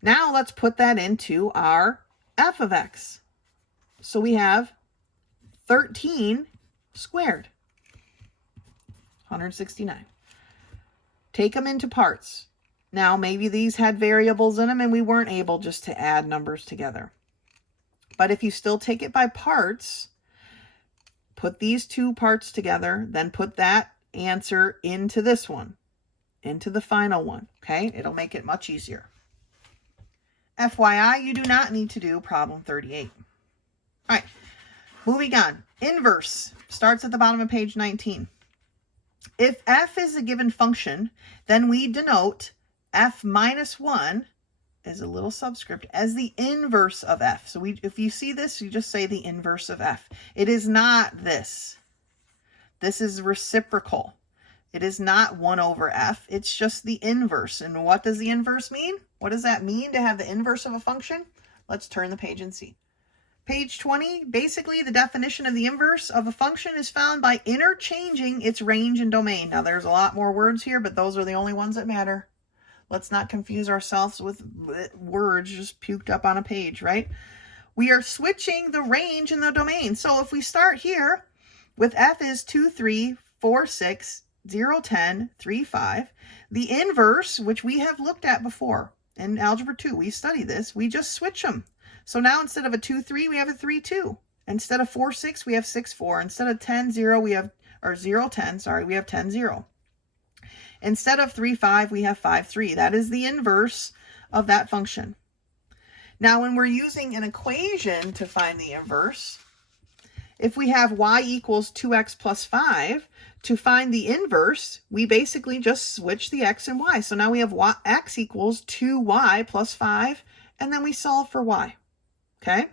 Now let's put that into our f of x. So we have 13 squared, 169. Take them into parts. Now maybe these had variables in them and we weren't able just to add numbers together. But if you still take it by parts, put these two parts together, then put that answer into this one, into the final one, okay? It'll make it much easier. FYI, you do not need to do problem 38. All right, moving on. Inverse starts at the bottom of page 19. If f is a given function, then we denote f minus 1 is a little subscript as the inverse of f. So if you see this, you just say the inverse of f. It is not this. This is reciprocal. It is not 1 over f. It's just the inverse. And what does the inverse mean? What does that mean to have the inverse of a function? Let's turn the page and see. Page 20, basically the definition of the inverse of a function is found by interchanging its range and domain. Now there's a lot more words here, but those are the only ones that matter. Let's not confuse ourselves with words just puked up on a page, right? We are switching the range and the domain. So if we start here with f is 2, 3, 4, 6, 0, 10, 3, 5, the inverse, which we have looked at before in Algebra 2, we studied this, we just switch them. So now instead of a 2, 3, we have a 3, 2. Instead of 4, 6, we have 6, 4. Instead of 10, 0, we have, or 0, 10, sorry, we have 10, 0. Instead of 3, 5, we have 5, 3. That is the inverse of that function. Now, when we're using an equation to find the inverse, if we have y equals 2x plus 5, to find the inverse, we basically just switch the x and y. So now we have x equals 2y plus 5, and then we solve for y. Okay?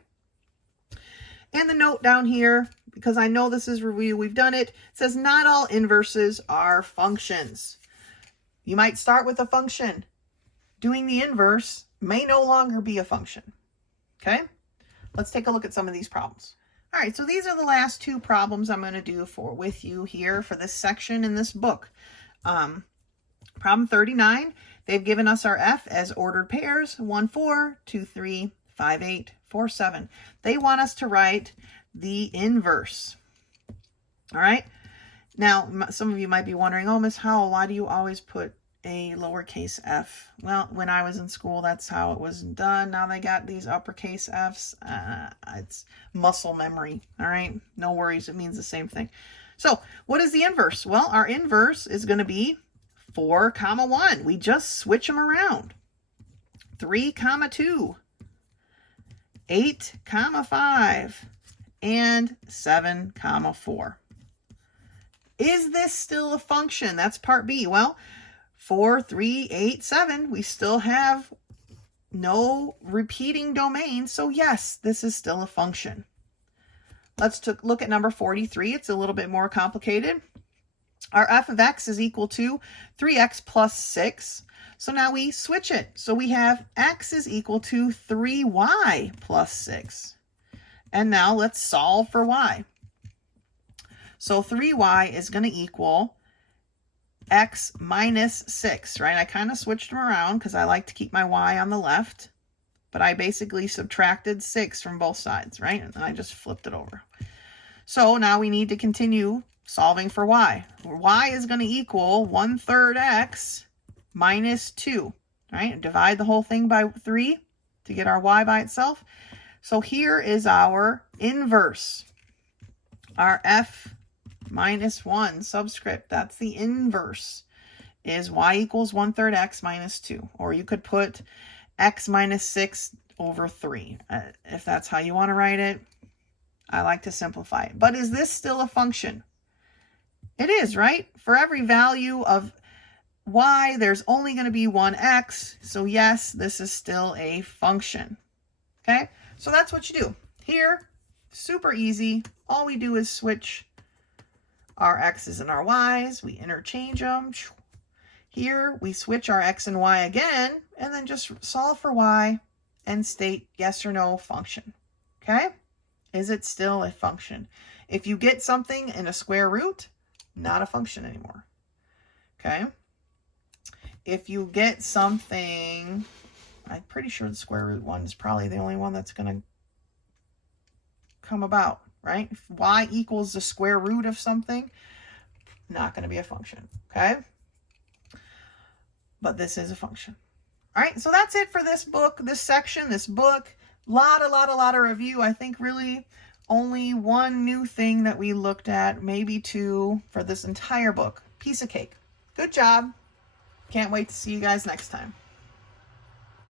And the note down here, because I know this is review, we've done it, says not all inverses are functions. You might start with a function. Doing the inverse may no longer be a function. Okay? Let's take a look at some of these problems. All right, so these are the last two problems I'm going to do with you here for this section in this book. Problem 39, they've given us our f as ordered pairs, 1, 4, 2, 3, 5, 8, 4, 7. They want us to write the inverse. All right. Now, some of you might be wondering, oh, Miss Howell, why do you always put a lowercase f? Well, when I was in school, that's how it was done. Now they got these uppercase f's. It's muscle memory. All right. No worries. It means the same thing. So what is the inverse? Well, our inverse is going to be 4, 1. We just switch them around. 3, 2. 8, 5. And 7, 4. Is this still a function? That's part B. Well, 4, 3, 8, 7. We still have no repeating domain. So yes, this is still a function. Let's look at number 43. It's a little bit more complicated. Our f of x is equal to 3x plus 6. So now we switch it. So we have x is equal to 3y plus 6. And now let's solve for y. So 3y is going to equal x minus 6, right? I kind of switched them around because I like to keep my y on the left. But I basically subtracted 6 from both sides, right? And I just flipped it over. So now we need to continue solving for y. Y is going to equal 1/3 x minus 2, right? Divide the whole thing by 3 to get our y by itself. So here is our inverse. Our f minus 1 subscript, that's the inverse, is y equals 1/3 x minus 2. Or you could put x minus 6 over 3. If that's how you want to write it, I like to simplify it. But is this still a function? It is, right? For every value of y, there's only going to be one x. So yes, this is still a function. Okay, so that's what you do. Here, super easy. All we do is switch our x's and our y's. We interchange them. Here, we switch our x and y again, and then just solve for y and state yes or no function. Okay? Is it still a function? If you get something in a square root, not a function anymore. Okay? If you get something, I'm pretty sure the square root one is probably the only one that's going to come about, right? If y equals the square root of something, not going to be a function. Okay? But this is a function. All right, so that's it for this book, this section, this book. Lot of review. I think really only one new thing that we looked at, maybe two for this entire book. Piece of cake. Good job. Can't wait to see you guys next time.